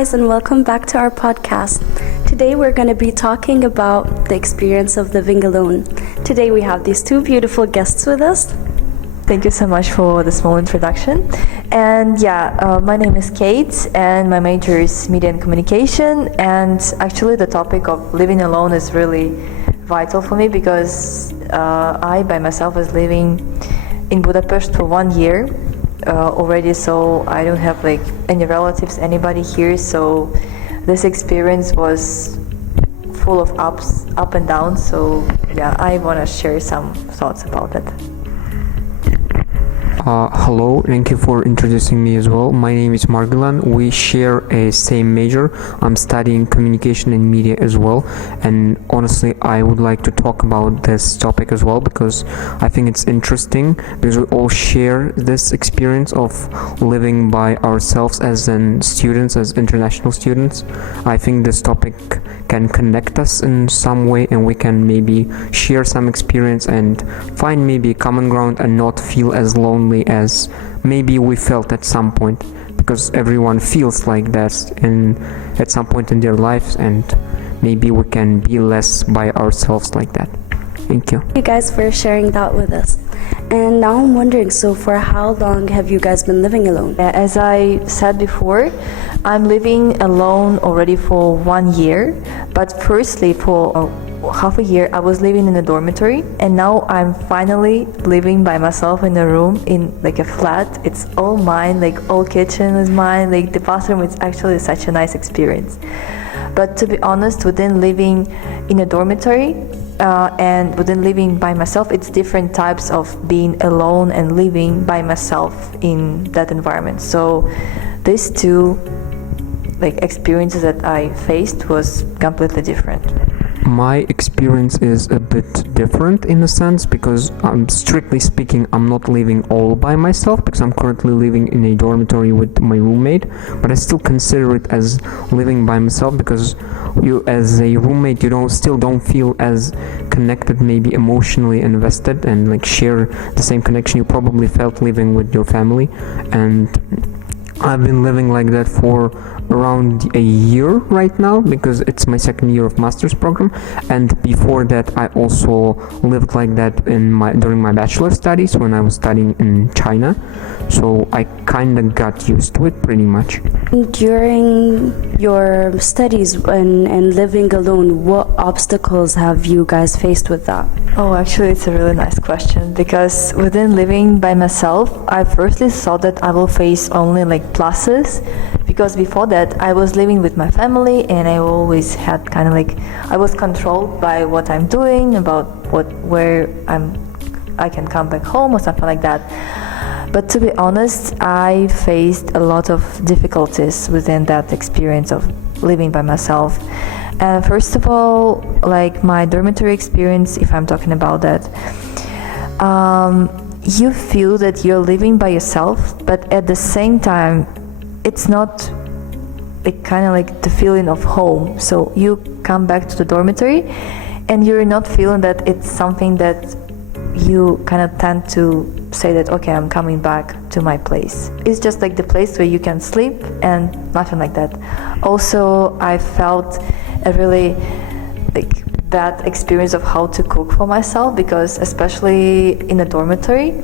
guys, and welcome back to our podcast. Today we're going to be talking about the experience of living alone. Today we have these two beautiful guests with us. Thank you so much for the small introduction. And my name is Kate, and my major is media and communication. And actually, the topic of living alone is really vital for me because I, by myself, was living in Budapest for 1 year already. So I don't have any relatives, anybody here. So this experience was full of up and downs. So I want to share some thoughts about it. Hello, thank you for introducing me as well. My name is Margilan. We share a same major. I'm studying communication and media as well. And honestly, I would like to talk about this topic as well because I think it's interesting because we all share this experience of living by ourselves as students, as international students. I think this topic can connect us in some way and we can maybe share some experience and find maybe a common ground and not feel as lonely as maybe we felt at some point, because everyone feels like that at some point in their lives, and maybe we can be less by ourselves like that. Thank you. Thank you guys for sharing that with us. And now I'm wondering, so for how long have you guys been living alone? As I said before, I'm living alone already for 1 year, but firstly for half a year I was living in a dormitory, and now I'm finally living by myself in a room in a flat. It's all mine, all kitchen is mine, the bathroom. It's actually such a nice experience. But to be honest, within living in a dormitory and within living by myself, it's different types of being alone and living by myself in that environment. So these two experiences that I faced was completely different. My experience is a bit different in a sense because strictly speaking I'm not living all by myself because I'm currently living in a dormitory with my roommate, but I still consider it as living by myself because you as a roommate you still don't feel as connected, maybe emotionally invested and share the same connection you probably felt living with your family. And I've been living like that for around a year right now because it's my second year of master's program, and before that I also lived like that during my bachelor studies when I was studying in China, so I kind of got used to it pretty much. During your studies and living alone, what obstacles have you guys faced with that? Oh, actually it's a really nice question because within living by myself I firstly thought that I will face only pluses, because before that I was living with my family and I always had I was controlled by what I'm doing, about where I can come back home or something like that. But to be honest, I faced a lot of difficulties within that experience of living by myself. And first of all, my dormitory experience, if I'm talking about that, you feel that you're living by yourself, but at the same time it's not the feeling of home. So you come back to the dormitory and you're not feeling that it's something that you tend to say that okay, I'm coming back to my place. It's just the place where you can sleep and nothing like that. Also, I felt a really bad experience of how to cook for myself because especially in a dormitory,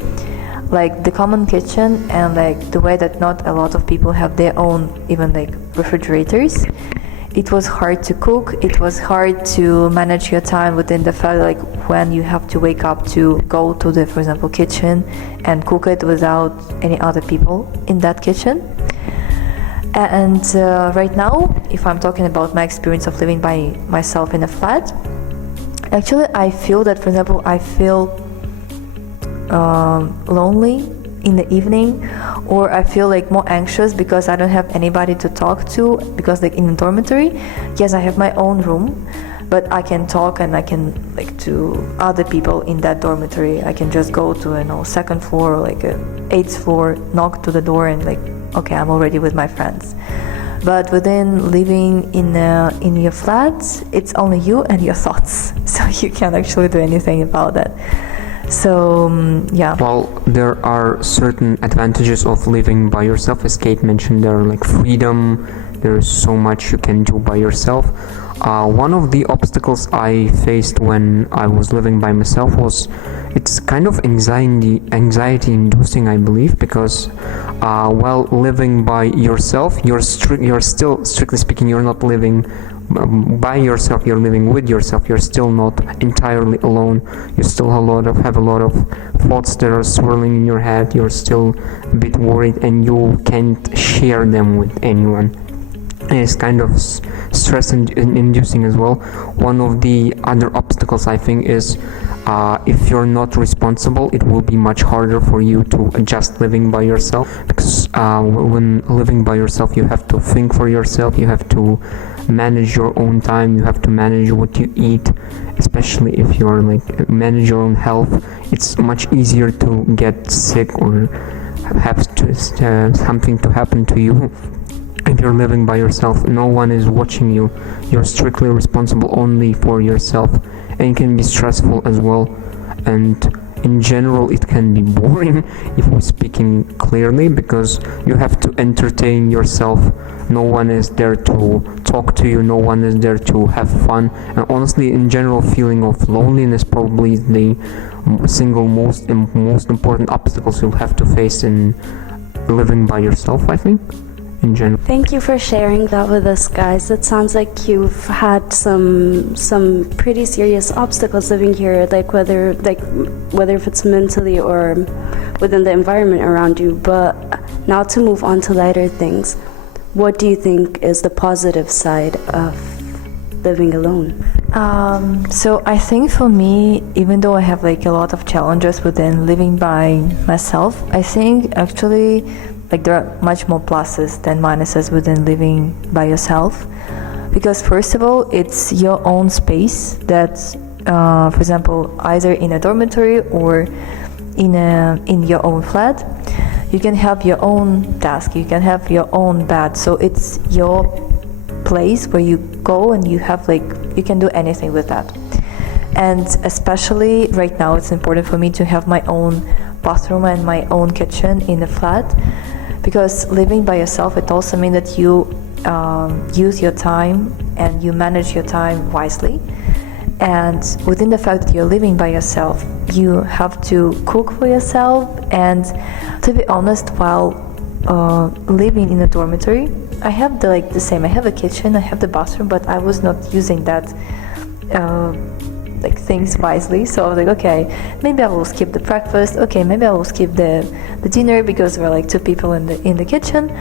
the common kitchen and the way that not a lot of people have their own even refrigerators, it was hard to cook. It was hard to manage your time within the fact when you have to wake up to go to the, for example, kitchen and cook it without any other people in that kitchen. And right now, if I'm talking about my experience of living by myself in a flat, actually I feel that, for example, I feel lonely in the evening, or I feel more anxious because I don't have anybody to talk to, because in the dormitory, yes, I have my own room, but I can talk and I can to other people in that dormitory. I can just go to second floor or 8th floor, knock to the door and okay, I'm already with my friends. But within living in your flat, it's only you and your thoughts, so you can't actually do anything about that. So yeah. Well, there are certain advantages of living by yourself. As Kate mentioned, there are like freedom, there's so much you can do by yourself. One of the obstacles I faced when I was living by myself was it's kind of anxiety inducing, I believe, because while living by yourself, you're still, strictly speaking, you're not living by yourself, you're living with yourself. You're still not entirely alone. You still have a lot of thoughts that are swirling in your head. You're still a bit worried and you can't share them with anyone. And it's kind of stress inducing as well. One of the other obstacles, I think, is if you're not responsible, it will be much harder for you to adjust living by yourself, because when living by yourself, you have to think for yourself, you have to manage your own time, you have to manage what you eat, especially if you're like manage your own health. It's much easier to get sick or have something to happen to you if you're living by yourself. No one is watching you. You're strictly responsible only for yourself, and it can be stressful as well. And in general, it can be boring, if we're speaking clearly, because you have to entertain yourself. No one is there to talk to you, no one is there to have fun. And honestly, in general, feeling of loneliness probably is the single most important obstacles you'll have to face in living by yourself, I think, in general. Thank you for sharing that with us, guys. It sounds like you've had some pretty serious obstacles living here, like whether if it's mentally or within the environment around you. But now to move on to lighter things, what do you think is the positive side of living alone? So I think for me, even though I have like a lot of challenges within living by myself, I think actually like there are much more pluses than minuses within living by yourself, because first of all, it's your own space that, for example, either in a dormitory or in your own flat, you can have your own desk, you can have your own bed, so it's your place where you go and you have like you can do anything with that. And especially right now, it's important for me to have my own bathroom and my own kitchen in the flat, because living by yourself, it also means that you use your time and you manage your time wisely. And within the fact that you're living by yourself, you have to cook for yourself. And to be honest, while living in a dormitory, I have the same. I have a kitchen, I have the bathroom, but I was not using that things wisely. So I was like, okay, maybe I will skip the breakfast. Okay, maybe I will skip the dinner because we're like two people in the kitchen.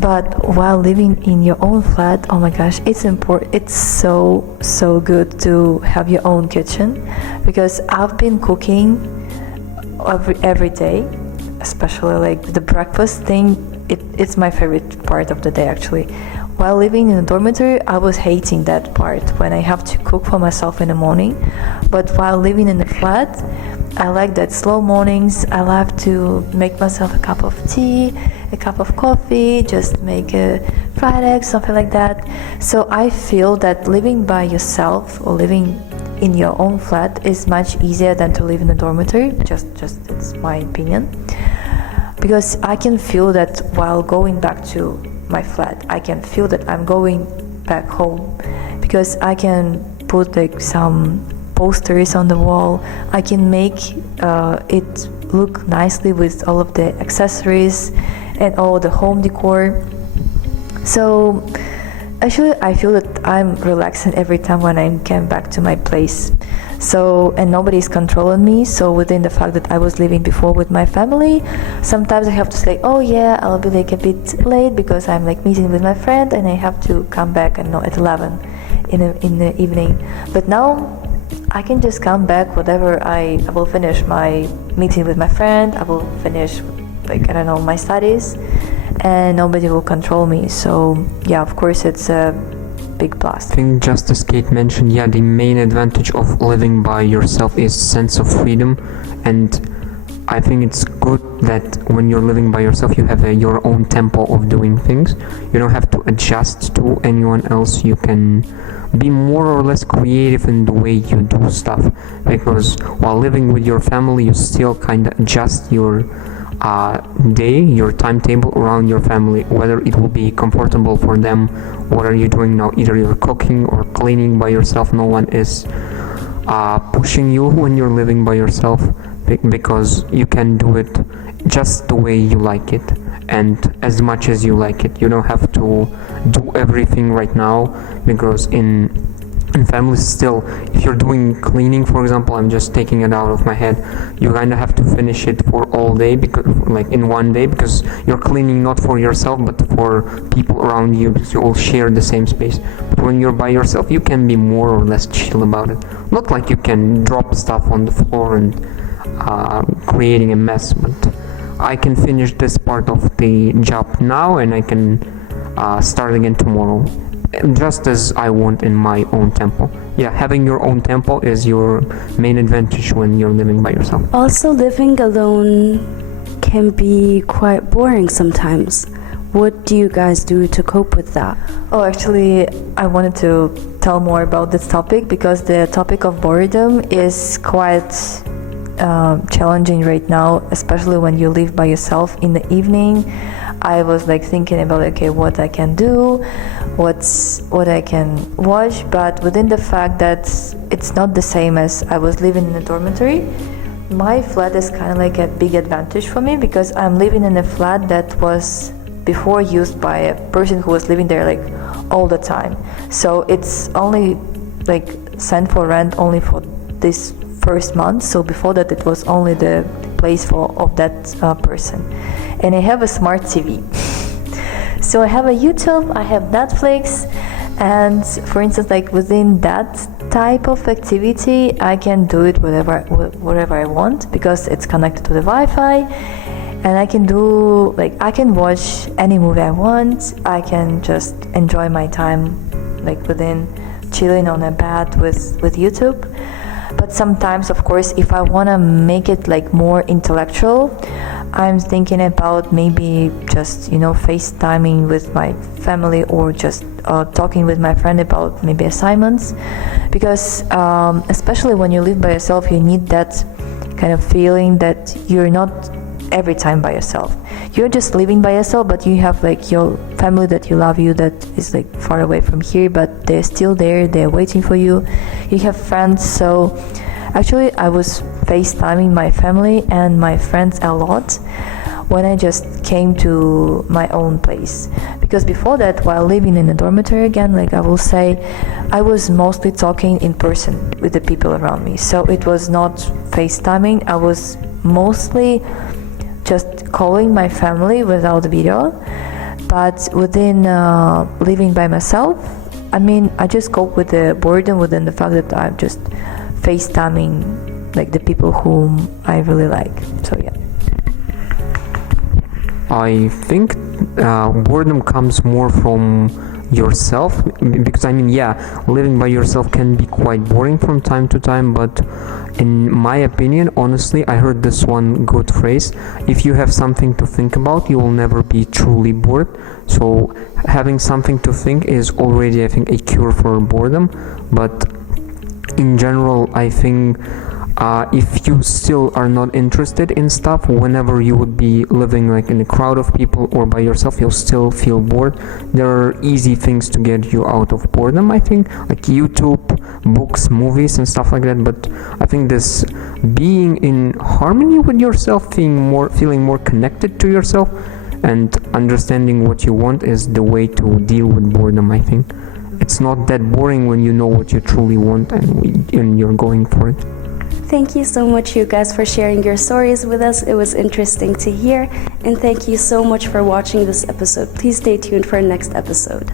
But while living in your own flat, oh my gosh, it's important. It's so good to have your own kitchen, because I've been cooking every day, especially like the breakfast thing. It's my favorite part of the day actually. While living in a dormitory, I was hating that part when I have to cook for myself in the morning. But while living in the flat, I like that slow mornings. I love to make myself a cup of tea, a cup of coffee, just make a fried egg, something like that. So I feel that living by yourself or living in your own flat is much easier than to live in a dormitory. Just it's my opinion. Because I can feel that while going back to my flat, I can feel that I'm going back home, because I can put like some posters on the wall. I can make it look nicely with all of the accessories and all the home decor. So actually I feel that I'm relaxing every time when I come back to my place. So, and nobody's controlling me. So within the fact that I was living before with my family, sometimes I have to say, oh yeah, I'll be like a bit late because I'm like meeting with my friend and I have to come back at 11 in the evening. But now I can just come back whatever I will finish my meeting with my friend, I will finish my studies, and nobody will control me. So yeah, of course it's a big plus. I think just as Kate mentioned, the main advantage of living by yourself is sense of freedom, and I think it's good that when you're living by yourself, you have your own tempo of doing things. You don't have to adjust to anyone else. You can be more or less creative in the way you do stuff, because while living with your family, you still kind of adjust your day, your timetable around your family, whether it will be comfortable for them. What are you doing now? Either you're cooking or cleaning by yourself. No one is pushing you when you're living by yourself, because you can do it just the way you like it and as much as you like it. You don't have to do everything right now, because in families still, if you're doing cleaning, for example, I'm just taking it out of my head, you kind of have to finish it for all day, because like in one day, because you're cleaning not for yourself but for people around you, because you all share the same space. But when you're by yourself, you can be more or less chill about it. Not like you can drop stuff on the floor and creating a mess, but I can finish this part of the job now and I can start again tomorrow, just as I want in my own tempo. Yeah, having your own tempo is your main advantage when you're living by yourself. Also, living alone can be quite boring sometimes. What do you guys do to cope with that? Oh, actually, I wanted to tell more about this topic, because the topic of boredom is quite challenging right now, especially when you live by yourself in the evening. I was like thinking about, okay, what I can do, what I can watch, but within the fact that it's not the same as I was living in a dormitory, my flat is kind of like a big advantage for me, because I'm living in a flat that was before used by a person who was living there like all the time. So it's only like sent for rent only for this first month. So before that, it was only the place of that person. And I have a smart TV. So I have a YouTube, I have Netflix, and for instance, like within that type of activity, I can do it whatever I want, because it's connected to the Wi-Fi, and I can do, like, I can watch any movie I want. I can just enjoy my time, like within chilling on a bed with YouTube. But sometimes, of course, if I want to make it like more intellectual, I'm thinking about maybe just, FaceTiming with my family, or just talking with my friend about maybe assignments, because especially when you live by yourself, you need that kind of feeling that you're not every time by yourself. You're just living by yourself, but you have like your family that you love you, that is like far away from here, but they're still there, they're waiting for you. You have friends. So actually I was FaceTiming my family and my friends a lot when I just came to my own place, because before that, while living in a dormitory, again, like I will say, I was mostly talking in person with the people around me. So it was not FaceTiming. I was mostly just calling my family without video. But within living by myself, I just cope with the boredom within the fact that I'm just FaceTiming like the people whom I really like. So yeah. I think boredom comes more from yourself, because living by yourself can be quite boring from time to time, but in my opinion, honestly, I heard this one good phrase: if you have something to think about, you will never be truly bored. So having something to think is already, I think, a cure for boredom. But in general, I think if you still are not interested in stuff, whenever you would be living like in a crowd of people or by yourself, you'll still feel bored. There are easy things to get you out of boredom, I think, like YouTube, books, movies and stuff like that. But I think this being in harmony with yourself, feeling more connected to yourself and understanding what you want is the way to deal with boredom, I think. It's not that boring when you know what you truly want and you're going for it. Thank you so much, you guys, for sharing your stories with us. It was interesting to hear. And thank you so much for watching this episode. Please stay tuned for our next episode.